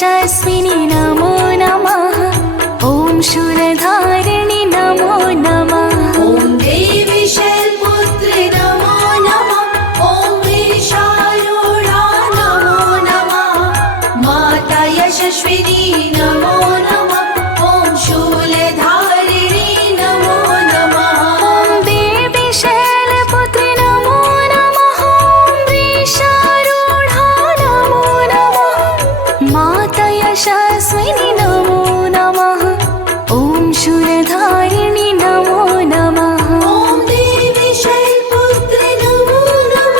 यशस्विनी नमो नमः। ॐ शूलधारिणि नमो नमः। ॐ देवी शैलपुत्री नमो नमः। ॐ वृषारूढा नमो नमः। माता यशस्विनी नमो नमः। ॐ शूलधारिणी नमो नमः। ॐ देवी शैलपुत्री नमो नमः। ॐ वृषारूढा नमो नमः। माता यशस्विनी नमो नमः। ॐ शूलधारिणि नमो नमः। ॐ देवी शैलपुत्री नमो नमः।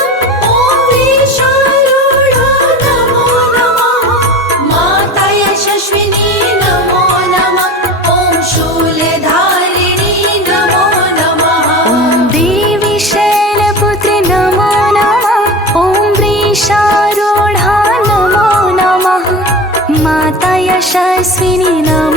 ॐ वृषारूढा नमो नमः। माता यशस्विनी नमो नमः। ॐ शूलधारिणी नमो नमः। ॐ देवी शैलपुत्री नमो नमः। ॐ वृषारूढा नमो नमः। माता यशस्विनी नमो